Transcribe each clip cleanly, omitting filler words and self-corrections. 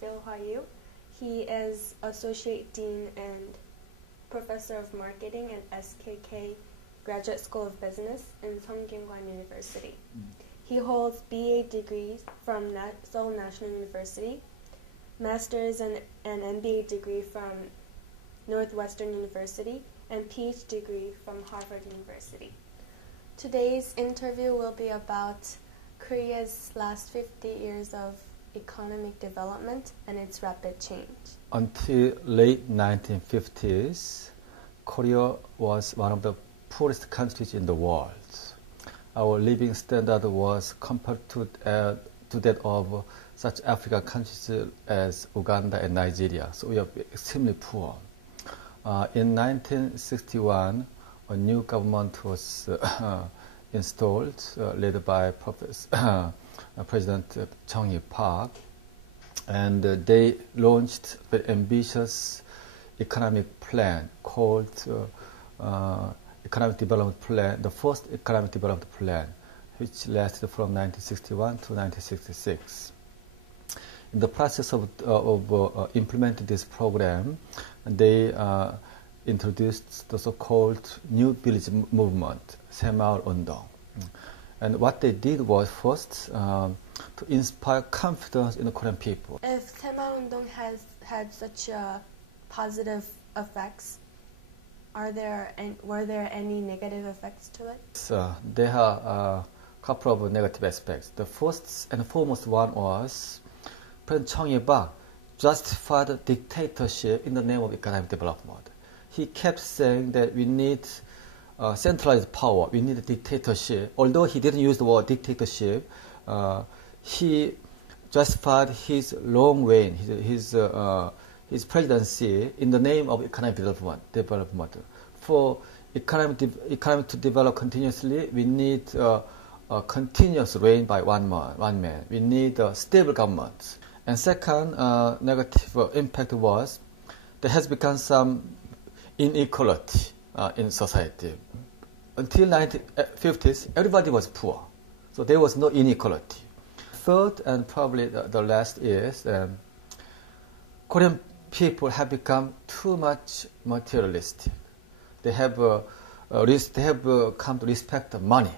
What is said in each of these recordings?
Phil Hua-yu. He is Associate Dean and Professor of Marketing at SKK Graduate School of Business in Seongkyungwan University. He holds BA degrees from Seoul National University, Master's and MBA degree from Northwestern University, and PhD degree from Harvard University. Today's interview will be about Korea's last 50 years of economic development and its rapid change. Until late 1950s, Korea was one of the poorest countries in the world. Our living standard was compared to that of such African countries as Uganda and Nigeria, so we are extremely poor. In 1961, a new government was installed, led by President Chung Il-park, and they launched an ambitious economic plan called Economic Development Plan, the first Economic Development Plan, which lasted from 1961 to 1966. In the process of implementing this program, they introduced the so-called New Village Movement, Saemaul-Undong. And what they did was first to inspire confidence in the Korean people. If Saemaul-Undong has had such positive effects, were there any negative effects to it? There are a couple of negative aspects. The first and foremost one was President Chung Il-park justified dictatorship in the name of economic development. He kept saying that we need centralized power, we need a dictatorship. Although he didn't use the word dictatorship, he justified his long reign, his presidency in the name of economic development. For economic to develop continuously, we need a continuous reign by one man. We need a stable government. And second negative impact was there has become some inequality in society. Until 1950s, everybody was poor, so there was no inequality. Third, and probably the last is Korean people have become too much materialistic. They have come to respect money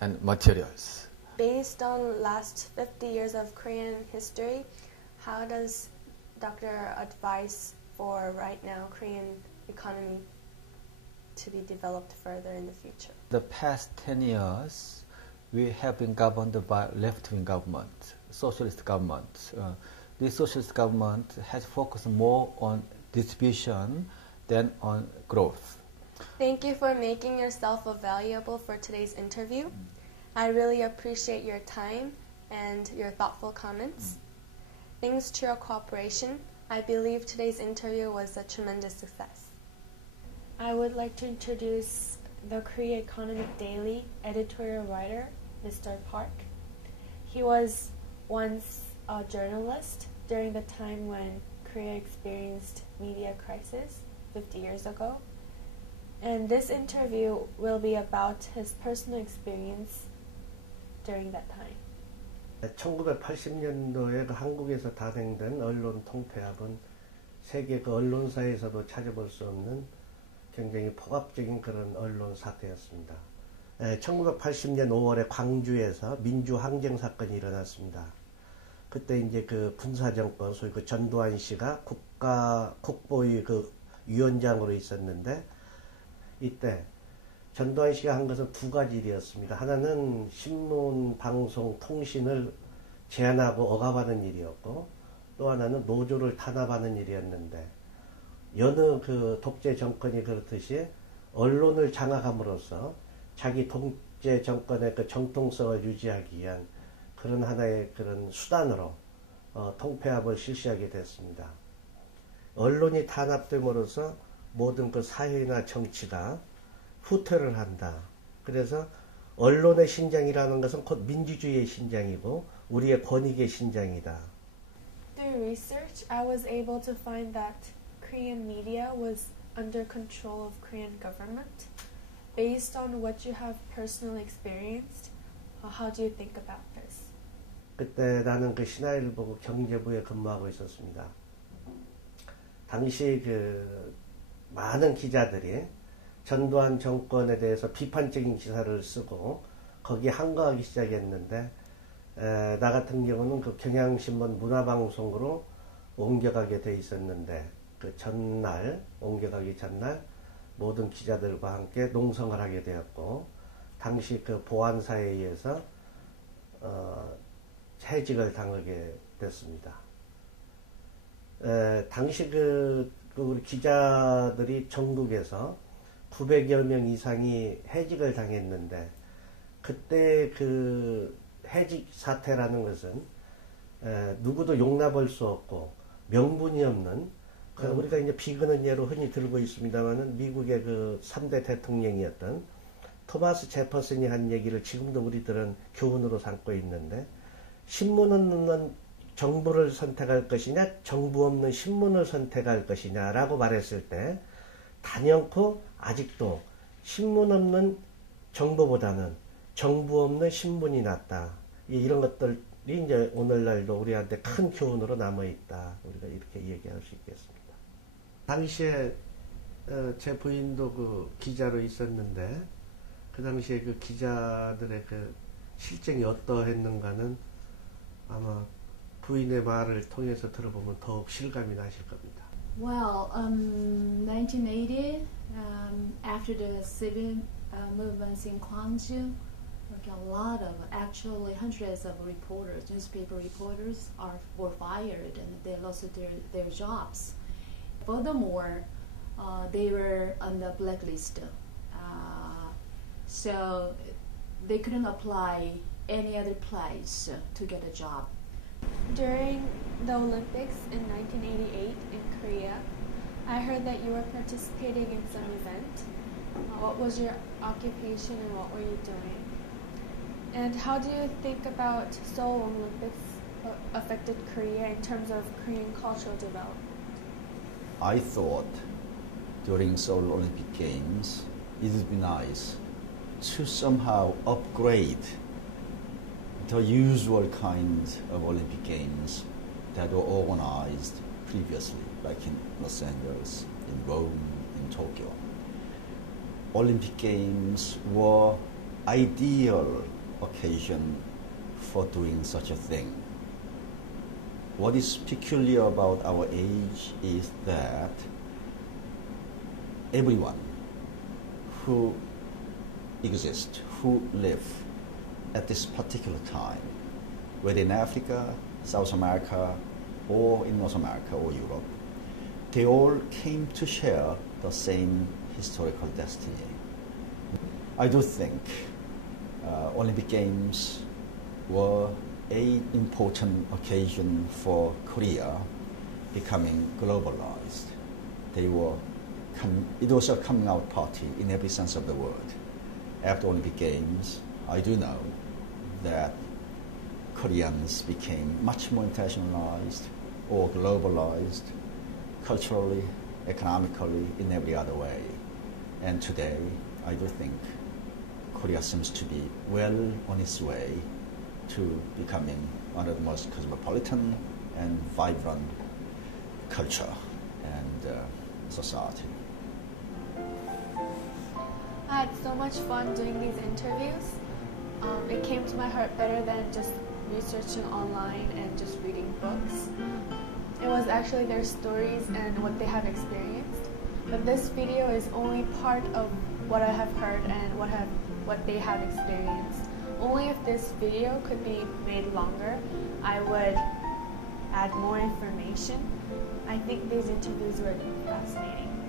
and materials. Based on last 50 years of Korean history, how does Dr. advise for right now Korean economy to be developed further in the future? The past 10 years, we have been governed by left-wing government, socialist government. This socialist government has focused more on distribution than on growth. Thank you for making yourself available for today's interview. I really appreciate your time and your thoughtful comments. Thanks to your cooperation, I believe today's interview was a tremendous success. I would like to introduce the Korea Economic Daily editorial writer, Mr. Park. He was once a journalist during the time when Korea experienced media crisis 50 years ago. And this interview will be about his personal experience during that time. 1980년도에 한국에서 단행된 언론 통폐합은 세계 그 언론사에서도 찾아볼 수 없는 굉장히 폭압적인 그런 언론 사태였습니다. 1980년 5월에 광주에서 민주항쟁 사건이 일어났습니다. 그때 이제 그 군사정권, 소위 그 전두환 씨가 국보위 그 위원장으로 있었는데, 이때 전두환 씨가 한 것은 두 가지 일이었습니다. 하나는 신문, 방송, 통신을 제한하고 억압하는 일이었고, 또 하나는 노조를 탄압하는 일이었는데, 여느 그 독재 정권이 그렇듯이 언론을 장악함으로써 자기 독재 정권의 그 정통성을 유지하기 위한 그런 하나의 그런 수단으로 통폐합을 실시하게 됐습니다. 언론이 탄압됨으로써 모든 그 사회나 정치가 후퇴를 한다. 그래서 언론의 신장이라는 것은 곧 민주주의의 신장이고 우리의 권익의 신장이다. Through research, I was able to find that Korean media was under control of Korean government. Based on what you have personally experienced, how do you think about this? 그때 나는 그 신화일보 경제부에 근무하고 있었습니다. 당시 그 많은 기자들이 전두환 정권에 대해서 비판적인 기사를 쓰고 거기에 항거하기 시작했는데 나 같은 경우는 그 경향신문 문화방송으로 옮겨가게 돼 있었는데 그 전날 옮겨가기 전날 모든 기자들과 함께 농성을 하게 되었고 당시 그 보안사에 의해서 해직을 당하게 됐습니다. 당시 그 우리 기자들이 전국에서 900여 명 이상이 해직을 당했는데 그때 그 해직 사태라는 것은 누구도 용납할 수 없고 명분이 없는 우리가 이제 비근한 예로 흔히 들고 있습니다만은 미국의 그 3대 대통령이었던 토마스 제퍼슨이 한 얘기를 지금도 우리들은 교훈으로 삼고 있는데 신문 없는 정부를 선택할 것이냐 정부 없는 신문을 선택할 것이냐라고 말했을 때 단연코 아직도 신문 없는 정부보다는 정부 없는 신문이 낫다. 이런 것들이 이제 오늘날도 우리한테 큰 교훈으로 남아있다. 우리가 이렇게 얘기할 수 있겠습니다. 당시에 제 부인도 그 기자로 있었는데 그 당시에 그 기자들의 그 실정이 어떠했는가는 아마 부인의 말을 통해서 들어보면 더욱 실감이 나실 겁니다. Well, 1980, after the civil movements in Gwangju, like a lot of, actually hundreds of reporters, newspaper reporters were fired and they lost their jobs. Furthermore, they were on the blacklist. So they couldn't apply any other place to get a job. During the Olympics in 1988 in Korea, I heard that you were participating in some event. What was your occupation and what were you doing? And how do you think about Seoul Olympics affected Korea in terms of Korean cultural development? I thought during Seoul Olympic Games it would be nice to somehow upgrade the usual kind of Olympic Games that were organized previously, like in Los Angeles, in Rome, in Tokyo. Olympic Games were ideal occasion for doing such a thing. What is peculiar about our age is that everyone who exists, who live at this particular time, whether in Africa, South America, or in North America or Europe, they all came to share the same historical destiny. I do think Olympic Games were an important occasion for Korea becoming globalized. It was a coming out party in every sense of the word. After Olympic Games, I do know that Koreans became much more internationalized or globalized, culturally, economically, in every other way. And today, I do think Korea seems to be well on its way to becoming one of the most cosmopolitan and vibrant culture and society. I had so much fun doing these interviews. It came to my heart better than just researching online and just reading books. It was actually their stories and what they have experienced. But this video is only part of what I have heard and what they have experienced. Only if this video could be made longer, I would add more information. I think these interviews were fascinating.